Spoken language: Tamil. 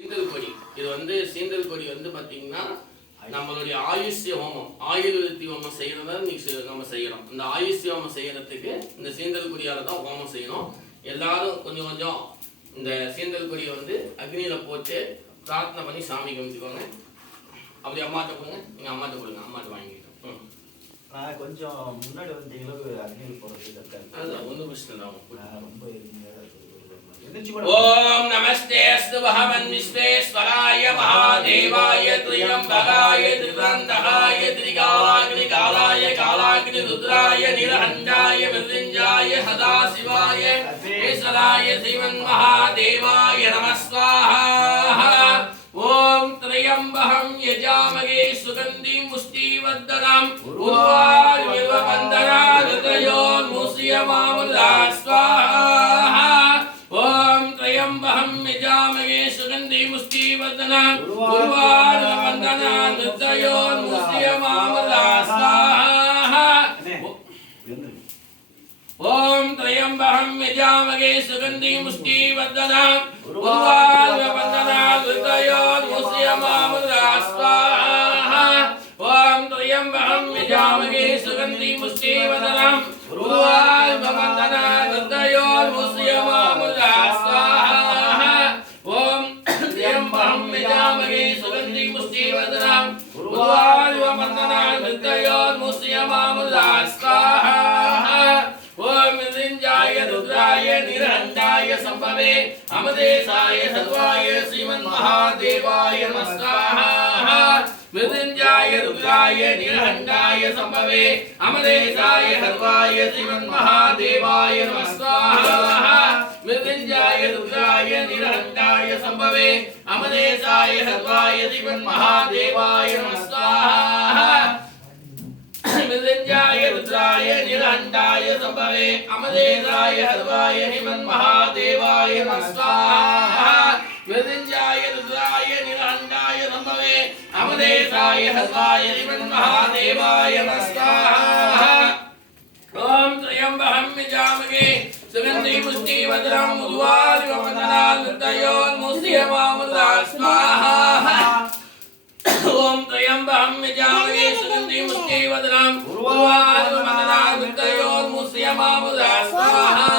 சீந்தல் கொடி இது சீந்தல் கொடி பாத்தீங்கன்னா நம்மளுடைய ஆயுஷ்ய ஹோமம் ஆயுள் விருத்தி ஹோமம் செய்யறதா நம்ம செய்யறோம். இந்த ஆயுஷ்ய ஹோமம் செய்யறதுக்கு இந்த சீந்தல் கொடியால தான் ஹோமம் செய்யணும். எல்லாரும் கொஞ்சம் கொஞ்சம் இந்த சீந்தல் கொடியை அக்னியில போட்டு பிரார்த்தனை பண்ணி சாமி கும்பிட்டுக்கோங்க. அப்படி அம்மாட்ட கொடுங்க, நீங்க அம்மாட்ட கொடுங்க, அம்மாட்ட வாங்கிட்டோம். நான் கொஞ்சம் முன்னாடி வந்தீங்களோ அக்னியில் போறது அதான் ஒன்றும் பிரச்சனை தான். ரொம்ப ஓம் நமஸ்தே அஸ்து பகவன் விஸ்வேஸ்வராய மகாதேவாய த்ரியம்பகாய திரிவந்தகாய திரிகாலாக்னி காலாய காலாக்னி ருத்ராய நிரஹண்டாய மிருத்யுஞ்சயாய சதாசிவாய ஈஸ்வராய ஸ்ரீமன் மகாதேவாய நமஸ்வாஹா. ஓம் த்ரியம்பகம் யஜாமகே சுகந்திம் புஷ்டிவர்தனம் உர்வாருமிவ வந்தனாத்ரயோன்முஷ்யமாமுதா ஸ்வாஹா. ஓம் த்ரியம்பகம் யஜாமகே சுகந்திம் புஷ்டிவர்தனம் உர்வாருமிவ வந்தனாத்ரயோன்முஷ்யமாமுதா ஸ்வாஹா. ஓம் த்ரியம்பகம் யஜாமகே சுகந்திம் புஷ்டிவர்தனம் உர்வாருமிவ வந்தனாத்ரயோன்முஷ்யமாமுதா ஸ்வாஹா. ஓம் த்ரியம்பகம் யஜாமகே சுகந்திம் புஷ்டிவர்தனம் உர்வாருமிவ வந்தனாத்ரயோன்முஷ்யமாமுதா ஸ்வாஹா. ஓம் த்ரியம்பகம் யஜாமகே சுகந்திம் புஷ்டிவர்தனம் உர்வாருமிவ வந்தனாத்ரயோன்முஷ்யமாமுதா ஸ்வாஹா. ஓம் மிருத்யுஞ்சயாய ருத்ராய நிரஹண்டாய சம்பவே அமதேசாய சர்வாய ஸ்ரீமன் மகாதேவாய நமஸ்காரः. மிருத்யுஞ்சயாய ருத்ராய நிரஹண்டாய சம்பவே அமதேசாய சர்வாய ஸ்ரீமன் மகாதேவாய நமஸ்காரः. மிருத்யுஞ்சயாய ருத்ராய நிரஹண்டாய சம்பவே அமதேசாய சர்வாய ஸ்ரீமன் மகாதேவாய நமஸ்காரः. மிருத்யுஞ்சயாய ருத்ராய நிரஹண்டாய சம்பவே அமதேசாய சர்வாய ஸ்ரீமன் மகாதேவாய நமஸ்காரः. மிருத்யுஞ்சயாய ருத்ராய நிரஹண்டாய சம்பவே அமதேசாய சர்வாய ஸ்ரீமன் மகாதேவாய நமஸ்காரः. ஓம் த்ரியம்பகம் யஜாமகே சுகந்திம் புஷ்டிவர்தனம் உர்வாருமிவ வந்தனாத்ரயோன்முஷ்யமாமுதா ஸ்வாஹா. ஓம் த்ரியம்பகம் யஜாமகே சுகந்திம் புஷ்டிவர்தனம் உர்வாருமிவ வந்தனாத்ரயோன்முஷ்யமாமுதா ஸ்வாஹா.